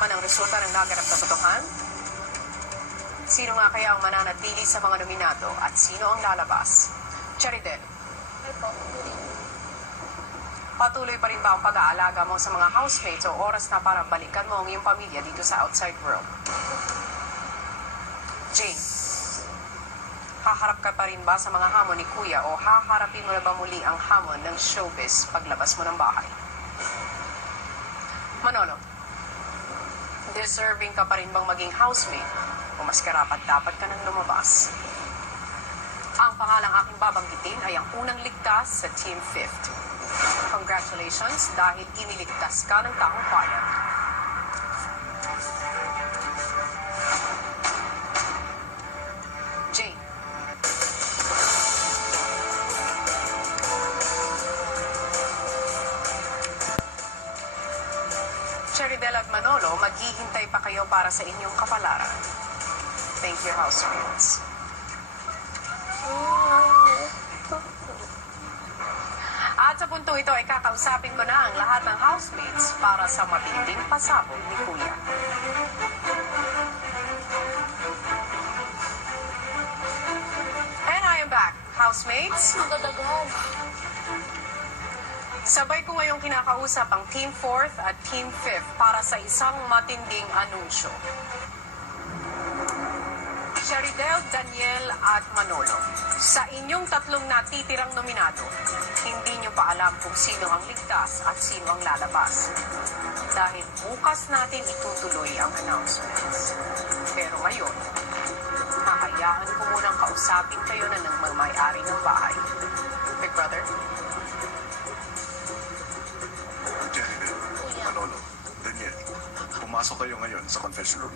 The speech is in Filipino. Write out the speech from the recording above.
malaman ang resulta ng naganap na totohan? Sino nga kaya ang mananatili sa mga nominado at sino ang lalabas? Cheridel, patuloy pa rin ba ang pag-aalaga mo sa mga housemates o oras na para balikan mo ang iyong pamilya dito sa outside world? Jane, haharap ka pa rin ba sa mga hamon ni Kuya o haharapin mo na ba muli ang hamon ng showbiz paglabas mo ng bahay? Manolo, deserving ka pa rin bang maging housemate o mas karapat-dapat ka nang lumabas? Ang pangalang aking babanggitin ay ang unang ligtas sa Team Fifth. Congratulations dahil iniligtas ka ng taong bayan. Jane, Cheridel at Manolo, maghihintay pa kayo para sa inyong kapalaran. Thank you, housemates. At sa punto ito ay kakausapin ko na ang lahat ng housemates para sa matinding pasabog ni Kuya. And I am back, housemates. Sabay ko ngayong kinakausap ang Team 4th at Team 5th para sa isang matinding anunsyo. Cheridel, Daniel at Manolo, sa inyong tatlong natitirang nominado, hindi nyo pa alam kung sino ang ligtas at sino ang lalabas. Dahil bukas natin itutuloy ang announcements. Pero ngayon, hahayaan ko munang kausapin kayo na ng mga may-ari ng bahay. Big Brother? Cheridel, Manolo, Daniel, pumasok kayo ngayon sa confession room.